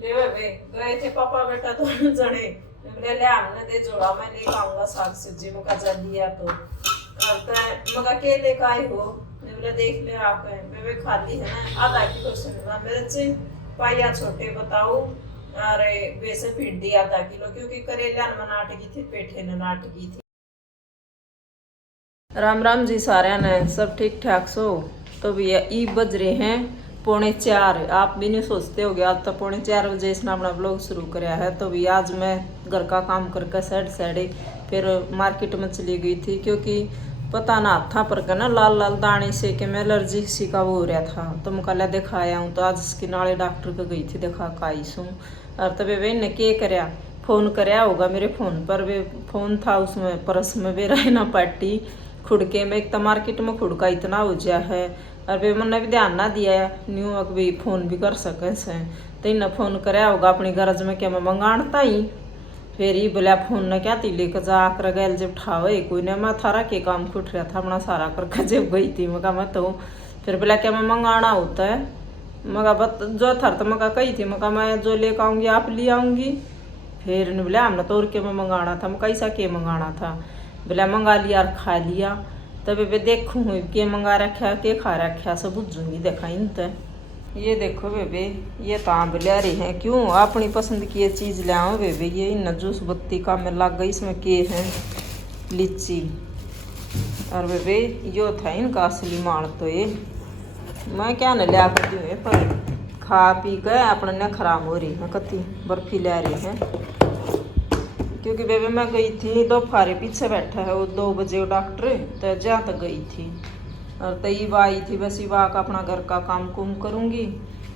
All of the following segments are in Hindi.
ले बे गए थे पापा बेटा दोनों जने। ले ले हमने दे जोड़ा मैं लेके आऊंगा साग सब्जी मका जा दिया तो करता है मका के लेके आई हो। बोले देख ले आके बेबे खाली है ना आधा किलो सुनना मेरे से पाया छोटे बताओ। अरे वैसे भिंडी आधा किलो क्योंकि करेला में नाट गई थी पेठे ने नाट गई थी। राम राम जी सारे ने सब ठीक ठाक सो। तो भैया ई बज रहे हैं 3:45। आप भी नहीं सोचते हो गया आज तो 4:45 बजे इसने अपना ब्लॉग शुरू कराया है। तो भैया आज मैं घर का काम करके साइड फिर मार्केट में चली गई थी क्योंकि पता ना था पर का ना लाल लाल दाने से कि मैं एलर्जी सी का वो हो रहा था। तो मैं कल दिखाया हूँ तो आज इसकी नाले डॉक्टर को गई थी दिखा का आई सूँ। और तब वे ने के कराया फ़ोन कराया होगा मेरे फ़ोन पर वे फ़ोन था उसमें पर्स में वे रहे ना पार्टी खुड़के में एक तो मार्केट में खुड़का इतना हो गया है। और वे मैंने भी ध्यान ना दिया न्यू अब भी फ़ोन भी कर सके से तो इन्हें फ़ोन कराया होगा अपनी गरज में क्या मैं मंगाता ही। फिर ही बोला फ़ोन ने क्या ती लेकर जा कर गैल जब ठावे कोई ने मैं थारा के काम खुट रहा था अपना सारा करके जब गई थी मगा मैं तो फिर बोला क्या मैं मंगाना होता है मगा बत जो थर तो मगा कही थी मगा मैं जो लेकर आऊँगी आप ले आऊँगी। फिर ने बोला हमने तोड़ के मैं मंगाना था मैं कैसा के मंगाना था बोला मंगा लिया और खा लिया। तब वे देखूँ के मंगा रखा के खा रखा सब बुझूंगी देखा इन तो ये देखो बेबे ये तो आम ले रही हैं क्यों अपनी पसंद की ये चीज़ ले आओ बेबे ये इन जूस बत्ती का में लग गई इसमें के है लीची। और बेबे यो था इनका असली माल तो ये मैं क्या न लिया करती हूँ पर खा पी कर अपने न खराब हो रही है कति बर्फी ले रही है क्योंकि बेबे मैं गई थी दोपहर पीछे बैठा है वो 2 बजे वो डॉक्टर तो जहाँ तक गई थी। और तब आई थी बस इवा का अपना घर का काम कुम करूँगी।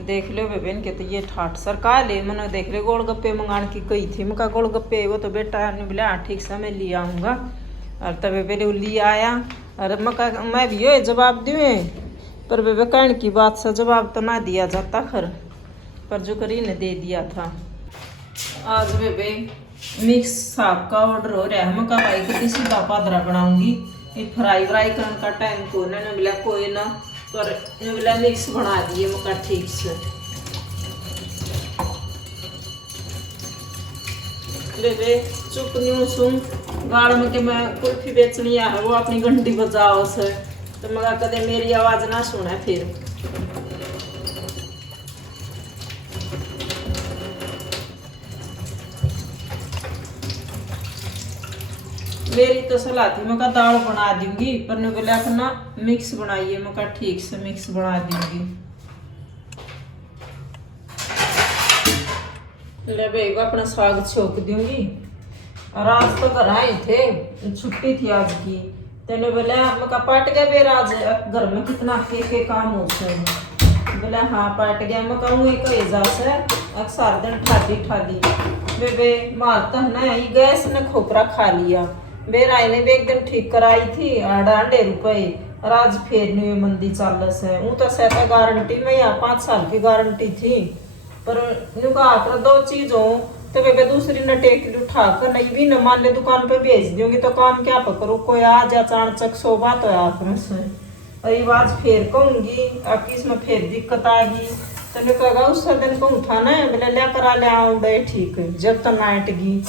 देख लो बेबे इनके तो ये ठाठ सरकार ले मैंने देख ले गोलगप्पे मंगाने की गई थी मैं गोलगप्पे वो तो बेटा ने बोला ठीक से मैं ले आऊँगा। और तब बेबे ने ले आया और मैं भी ये जवाब दूँ पर बेबे कहने की बात से जवाब तो ना दिया जाता खर पर जो करी ने दे दिया था। आज बेबे मिक्स साग का ऑर्डर हो रहा है मैं कहा भाई किसी सीधा पादरा बनाऊंगी फ्राई व्राई करने का टाइम को ने बोला कोई ना पर ने बोला मिक्स बना दिए मैं कहा ठीक से। बेबे चुप नहीं सुन गाड़ में के मैं कुल्फी बेचनी है वो अपनी घंटी बजाओ से तो मगा कदे मेरी आवाज ना सुने फिर। मेरी तो सलाह थी मैं दाल बना दूंगी पर ने बोला ना मिक्स बनाइए मैं ठीक से मिक्स बना दूंगी। ले भाई अपना साग छोक दूंगी। और आज तो घर आए थे छुट्टी थी आज की तेने बोला मैं पट गया बेर आज घर में कितना के काम हो से बोला हाँ पट गया मैं कहूँ एक एजा से अक्सर दिन ठादी बेबे मारता है ना गैस ने खोपरा खा लिया बेराई ने भी एक दिन ठीक कराई थी 8 रुपए और आज फिर नहीं मंदी चल से वो तो सहता गारंटी में या 5 साल की गारंटी थी पर कहा 2 चीज हो तो बेबे दूसरी न टेक उठा कर नहीं भी न मान ले दुकान पे भेज दूंगी तो काम क्या पकड़ो कोई आ जा चाणचक सो बात हो आखिर से और ये बात फिर कहूंगी आपकी इसमें फिर दिक्कत आ गई तो मैं कहा उस दिन कहूँ था ना बोले ले करा ले आउडे ठीक है जब तक नाइट गई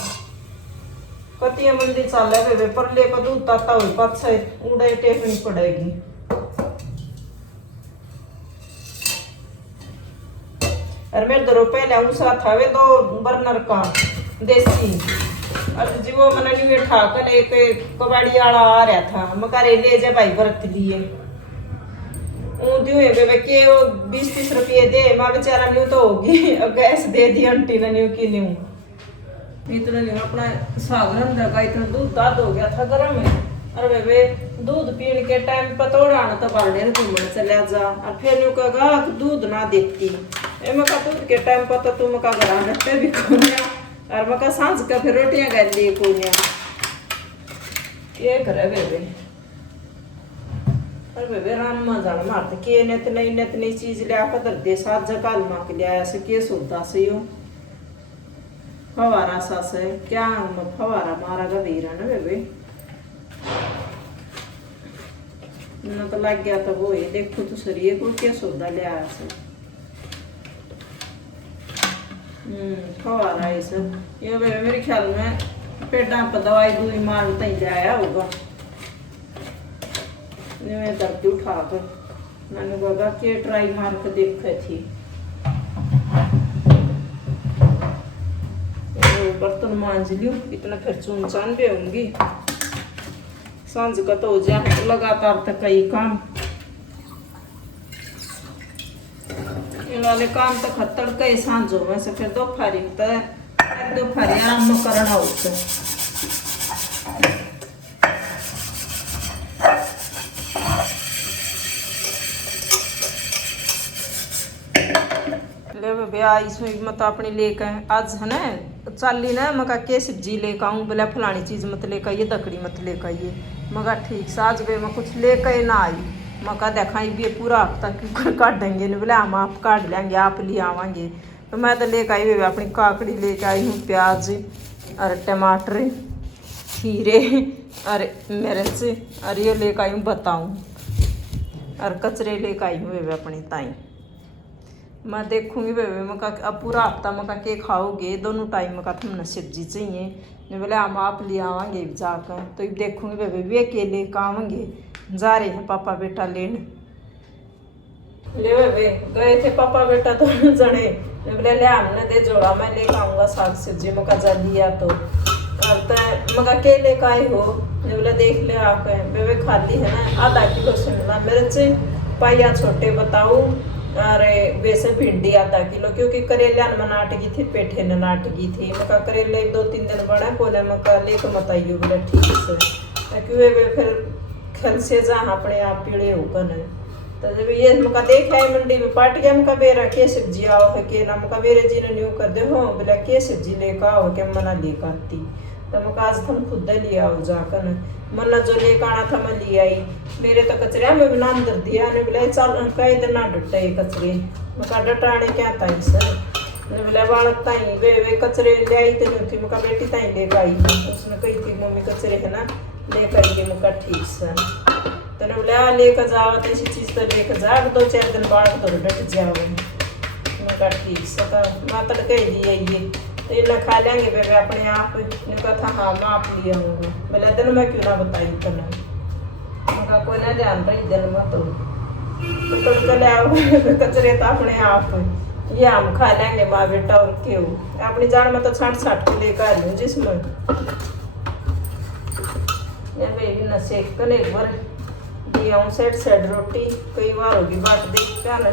कतिया मंदी चल बेबे पर ले पर दूध ताता हुई पाछे उड़े टेकनी पड़ेगी। और मेरे 2 रुपए ले उसा था वे 2 बर्नर का देसी और जी वो मैंने नहीं उठा कर एक कबाड़ी वाला आ रहा था मैं कह ले जा भाई बरत लिए दिए बेबे के वो 20-30 रुपये दे माँ बेचारा न्यू तो होगी अब गैस दे दी आंटी ने न्यू की न्यू इतना नहीं अपना साग रंधा का इतना दूध दाद हो गया था गर्म में। और बेबे दूध पीने के टाइम पर तोड़ा ना तो बालने घूमने चले जा और फिर न्यू कहा दूध ना देती मैं दूध के टाइम पर तो तुम का घर रट्टे भी खोनिया और मैं सांझ का फिर रोटियां कर ली खोनिया ये करे बेबे। और बेबे राम में जान मारते के नई चीज ले आकर दर दे साथ जकाल मां के लिया ऐसे के सुनता से यो फवारा सा से क्या फवारा मारा गवीरा ना बेबे न तो लग गया तो वो ये देखो तो सरिये को क्या सौदा ले आया से खवा रहा है सब ये मेरे ख्याल में पेटा पर दवाई दूई मारता ही जाया होगा। मैं दर्द उठा कर मैंने कहा कि ट्राई मार कर देखी थी। बर्तन मांझ लियो इतना फिर चुन चान भी होंगी सांझ का तो हो जाए लगातार तक कई काम ये वाले काम तो खत्तर कई सांझों में से फिर दोपहरी आराम में करना होता इसमें मत अपनी लेकर आज है ना चाली ना मका के सब्जी लेकर आऊँ बोला फलानी चीज़ मत लेकर आइए दकड़ी मत लेकर आइए मगा ठीक से आज वे मैं कुछ लेकर ना आई मका देखा भी पूरा हफ्ता क्यों काटेंगे नहीं बोले हम आप काट लेंगे आप ले आवाएंगे तो मैं तो लेकर आई हुई अपनी काकड़ी लेकर आई हूँ प्याज और टमाटर खीरे और मिर्च और ये लेकर आई हूँ बताऊँ और कचरे लेकर आई हूँ अपनी ताई मैं देखूंगी बेबे मका अब पूरा हफ्ता मका के खाओगे दोनों टाइम मका तुमने सब्जी चाहिए नहीं बोले हम आप ले आवाएंगे जाकर तो ये देखूंगी बेबे वे अकेले खावेंगे जा रहे हैं पापा बेटा लेने ले बेबे गए थे पापा बेटा दोनों जने बोले ले हमने दे जोड़ा मैं लेकर आऊँगा साग सब्जी मका जा लिया तो मका के लेकर आए हो बोले देख ले आप बेबे खाली है ना आधा किलो शिमला मिर्च पाइया छोटे बताओ अरे वैसे भिंडी आधा किलो क्योंकि करेले में नाटकी थी पेठे ने नाटकी थी मका करेले 2-3 दिन बड़ा कोने मका लेकर मत आइयो बोले ठीक से ताकि वे फिर खल से जा अपने आप पीड़े होकर न तो जब ये मका देख आए मंडी में पाट गया मका बेरा के सब्जी आओ है के ना मका बेरे जी ने न्यू कर दे हो बोला के सब्जी लेकर आओ के मना लेकर आती तो मका आज तुम खुद ले आओ जाकर न मना जो लेकर आना था मैं ले आई मेरे तो कचरे में भी नाम दर दिया ने बोला चल कई दिन ना डटा ये कचरे मका डटाने क्या था सर ने बोला बालक ताई वे कचरे ले आई तो नहीं थी मका बेटी ताई लेकर आई उसने कही थी मम्मी कचरे है ना लेकर आई मका ठीक सर तो ने बोला लेकर जाओ तो ऐसी चीज़ तो लेकर जा 2-4 दिन बालक तो डट जाओ मका ठीक सर माता कह दिया ये तो ये खा लेंगे बेबे अपने आप ने कहा था हाँ मैं आप लिए आऊँगा बोला दिन मैं क्यों ना बताई तो मका कोई ना ध्यान रही दिन में तो तड़का ले आओ कचरे तो अपने आप ये हम खा लेंगे माँ बेटा और क्यों अपनी जान में तो छाट के लेकर आ लूँ जिसमें बेबी न सेक कर एक बार दिया हूँ साइड रोटी कई बार होगी बात देख क्या ना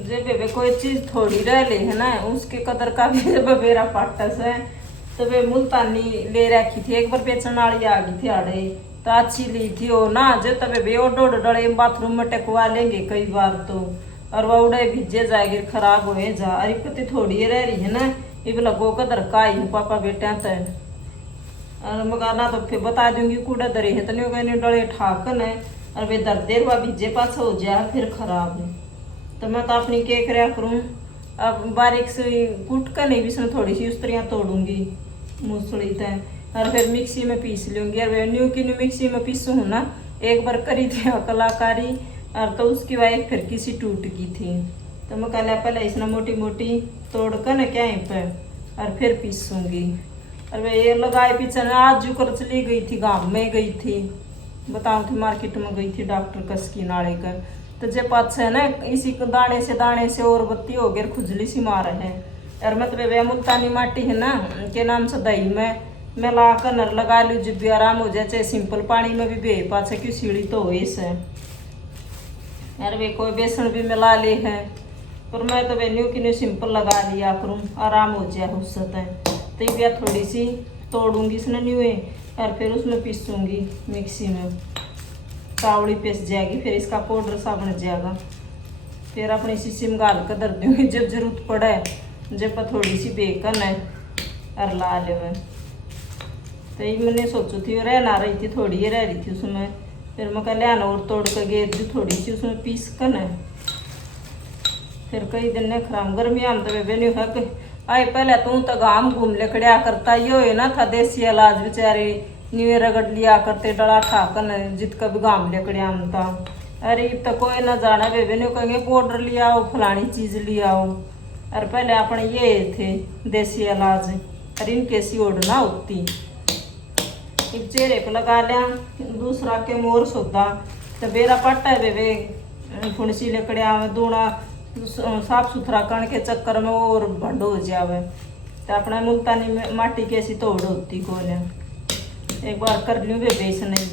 जे बेबे कोई चीज़ थोड़ी रह ले है ना उसके कदर का भी बेरा पाटस है तो वे मुल्तानी ले रखी थी एक बार बेचने वाली आ गई थी आड़े तो अच्छी ली थी वो ना जो तब वे ओडो डड़े बाथरूम में टकवा लेंगे कई बार तो और वह उड़े भिजे जाएगी खराब हो जा अरे पति थोड़ी रह रही है ना ये बोला गो कदर का आई हूँ पापा बेटा तय और मगर ना तो फिर बता दूंगी कूड़ा दरे है तो नहीं कहने डड़े ठाकन है और वे दर देर वह भिजे पास हो जाए फिर खराब है तो मैं तो अपनी क्या कराया करूँ अब बारीक से कूट कर नहीं भी थोड़ी सी उस्तरियाँ तोड़ूंगी मूसड़ी तय और फिर मिक्सी में पीस लूँगी और न्यू की न्यू मिक्सी में पीसूँ ना एक बार करी थी कलाकारी और तो उसकी वाइफ फिर किसी टूट गई थी तो मैं कल पहले इसने मोटी मोटी तोड़ कर न क्या पे और फिर पीसूँगी और वे ये लगाए पीछे आज जो कर चली गई थी गाँव में गई थी बताऊँ थी मार्केट में गई थी डॉक्टर कसकी नाड़े का तो जे पाछे है ना इसी को दाने से और बत्ती हो गई खुजली सी मार है और मतलब वे मुल्तानी माटी है ना के नाम से दही में मिला कर नर लगा लूँ जब भी आराम हो जाए चाहे सिंपल पानी में भी बे पाछे क्यों सीढ़ी तो हो इसे यार वे कोई बेसन भी मिला ले है पर मैं तो वे न्यू की न्यू सिंपल लगा लिया करूँ आराम हो जाए उससे तो ये थोड़ी सी तोड़ूंगी इसने न्यू और फिर उसमें पीसूँगी मिक्सी में कावड़ी पीस जाएगी फिर इसका पाउडर सा बन जाएगा फिर अपनी शीशी में गाल कर दर दूँगी जब जरूरत पड़े जब थोड़ी सी बेकन है और ला ले मैं तो ये मैंने सोची थी रहना रही थी थोड़ी ही रह रही थी उसमें फिर मैं कह लिया और तोड़ कर गेर दी थोड़ी सी उसमें पीस कर है फिर कई दिन ने खराब गर्मी आम तो बेबे नहीं है आए पहले तो गाम घूम ले खड़ा करता ये ना था देसी इलाज बेचारे न्यू रगड़ लिया करते डड़ा ठाकन जित का भी गाम ले खड़े आम था अरे तो कोई ना जाना बेबे ने कहेंगे पाउडर लिया आओ फलानी चीज लिया आओ। अरे पहले अपने ये थे देसी इलाज, अरे इनके सी ओढ़ना होती एक चेहरे पे लगा लिया। दूसरा के मोर सोदा तो बेरा पट्टा है बेबे फुणसी लकड़िया में दूना साफ सुथरा कण के चक्कर में और भंड हो जावे। तो अपना मुल्तानी माटी कैसी तोड़ होती को एक बार कर लूँ बेबे इसने।